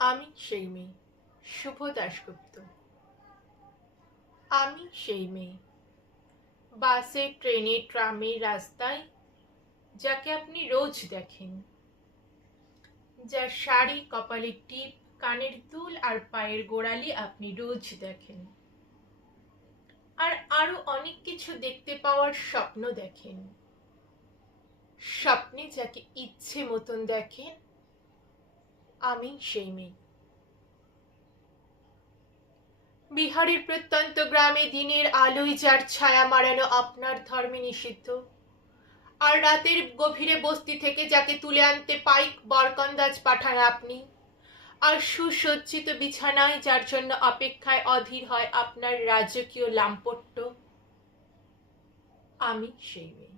আমি সেই মেয়ে শুভ দাশগুপ্ত। আমি সেই মেয়ে বাসে, ট্রেনে, ট্রামে, রাস্তায় যাকে আপনি রোজ দেখেন, যার শাড়ি, কপালের টিপ, কানের দুল আর পায়ের গোড়ালি আপনি রোজ দেখেন, আর আরো অনেক কিছু দেখতে পাওয়ার স্বপ্ন দেখেন। স্বপ্নে যাকে ইচ্ছে মতন দেখেন, আমি সেই মেয়ে। বিহারের প্রত্যন্ত গ্রামে দিনের আলোয় যার ছায়া মারানো আপনার ধর্মে নিষিদ্ধ, আর রাতের গভীরে বস্তি থেকে যাকে তুলে আনতে পাইক বরকন্দাজ পাঠান আপনি, আর সুসজ্জিত বিছানায় যার জন্য অপেক্ষায় অধীর হয় আপনার রাজকীয় লাম্পট্য, আমি সেই মেয়ে।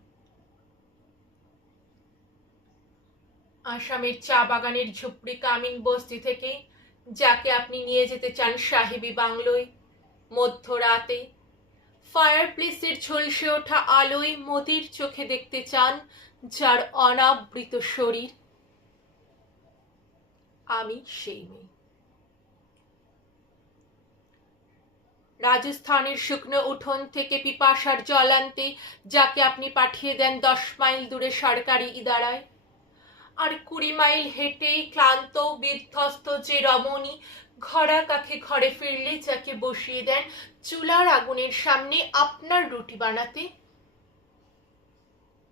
আসামের চা বাগানের ঝুপড়ি কামিন বস্তি থেকে যাকে আপনি নিয়ে যেতে চান সাহেবী বাংলোয়, মধ্যরাতে ফায়ার প্লেসের ঝলসে ওঠা আলোয় মতির চোখে দেখতে চান যার অনাবৃত শরীর, আমি সেই মেয়ে। রাজস্থানের শুকনো উঠোন থেকে পিপাসার জল আনতে যাকে আপনি পাঠিয়ে দেন 10 মাইল দূরে সরকারি ইদারায়, আর 20 মাইল হেঁটে ক্লান্ত বিধ্বস্ত যে রমণী ঘরা কাছে ঘরে ফিরলে যাকে বসিয়ে দেন চুলার আগুনের সামনে আপনার রুটি বানাতে,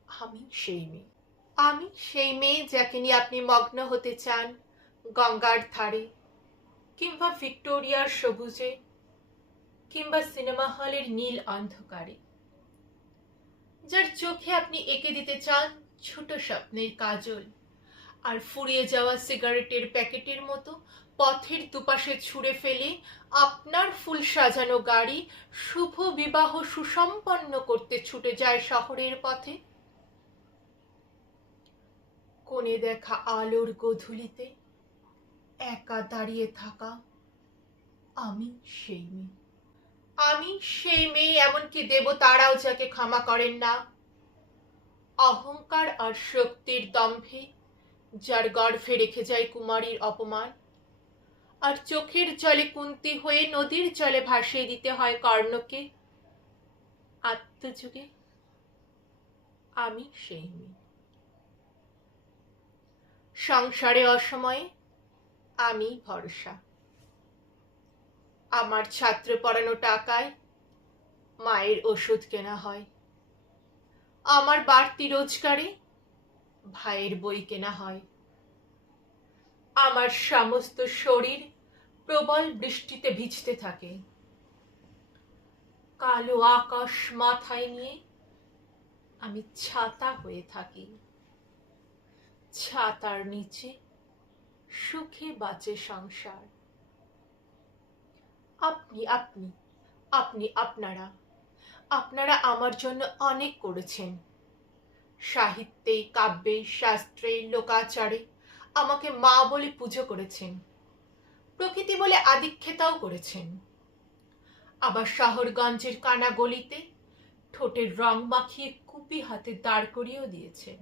আমি সেই মেয়ে। আমি সেই মেয়ে যাকে নিয়ে আপনি মগ্ন হতে চান গঙ্গার ধারে, কিংবা ভিক্টোরিয়ার সবুজে, কিংবা সিনেমা হলের নীল অন্ধকারে, যার চোখে আপনি এঁকে দিতে চান ছোট স্বপ্নের কাজল, আর ফুরিয়ে যাওয়া সিগারেটের প্যাকেটের মতো পথের দুপাশে ছুঁড়ে ফেলে আপনার ফুল সাজানো গাড়ি শুভ বিবাহ সুসম্পন্ন করতে ছুটে যায় শহরের পথে। কোণে দেখা আলোর গোধূলিতে একা দাঁড়িয়ে থাকা, আমি সেই মেয়ে। আমি সেই মেয়ে, এমনকি দেবতারাও যাকে ক্ষমা করেন না, অহংকার আর শক্তির দম্ভে যার গর্ভে রেখে যায় কুমারীর অপমান, আর চোখের জলে কুন্তি হয়ে নদীর জলে ভাসিয়ে দিতে হয় কর্ণকে আত্মযুগে, আমি সেই মেয়ে। সংসারে অসময়ে আমি ভরসা, আমার ছাত্র পড়ানো টাকায় মায়ের ওষুধ কেনা হয়, আমার বাড়তি রোজগারে ভাইয়ের বই কেনা হয়, আমার সমস্ত শরীর প্রবল বৃষ্টিতে ভিজতে থাকে, কালো আকাশ মাথায় নিয়ে আমি ছাতা হয়ে থাকি, ছাতার নিচে সুখে বাঁচে সংসার। আপনি আপনি আপনি আপনারা আপনারা আমার জন্য অনেক করেছেন, সাহিত্যে, কাব্যে, শাস্ত্রে, লোকাচারে আমাকে মা বলে পুজো করেছেন, প্রকৃতি বলে আদিক্ষেতাও করেছেন, আবার শহরগঞ্জের কানা গলিতে ঠোঁটের রং মাখিয়ে কুপি হাতে দাঁড় করিয়েও দিয়েছেন।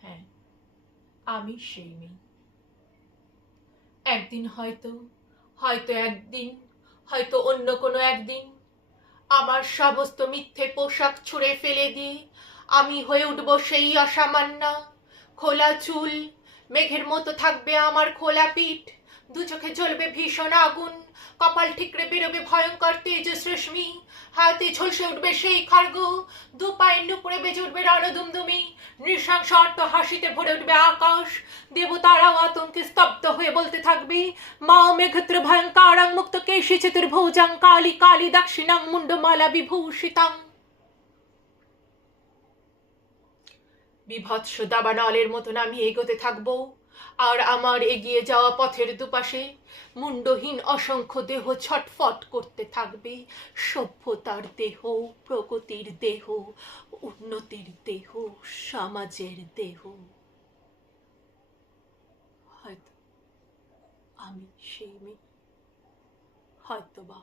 হ্যাঁ, আমি সেই মেয়ে। একদিন হয়তো একদিন হয়তো অন্য কোনো একদিন আমার সমস্ত মিথ্যে পোশাক ছুঁড়ে ফেলে দিয়ে আমি হয়ে উঠব সেই অসামান্য। খোলা চুল, মেঘের মতো থাকবে আমার খোলা পিঠ, দু চোখে জ্বলবে ভীষণ আগুন, কপাল ঠিকরে বেরোবে ভয়ঙ্কর তেজস রশ্মি, হাতে ঝলসে উঠবে সেই খড়গ, দু পায়ের নুপুরে বেজে উঠবে রণদুমদুমি, নৃশংস অর্থ হাসিতে ভরে উঠবে আকাশ, দেবতারাও আতঙ্কে স্তব্ধ হয়ে বলতে থাকবে মা মেঘত্র ভয়ঙ্করাং মুক্ত কেশী চতুর্ভুজাং কালী কালী দক্ষিণাং মুন্ডমালা বিভূষিতাং। বিভৎস দাবানলের মতন আমি এগোতে থাকবো, আর আমার এগিয়ে যাওয়া পথের দুপাশে মুন্ডহীন অসংখ্য দেহ ছটফট করতে থাকবে, সভ্যতার দেহ, প্রগতির দেহ, উন্নতির দেহ, সমাজের দেহ। হয়তো আমি সেই মেয়ে, হয়তো বা।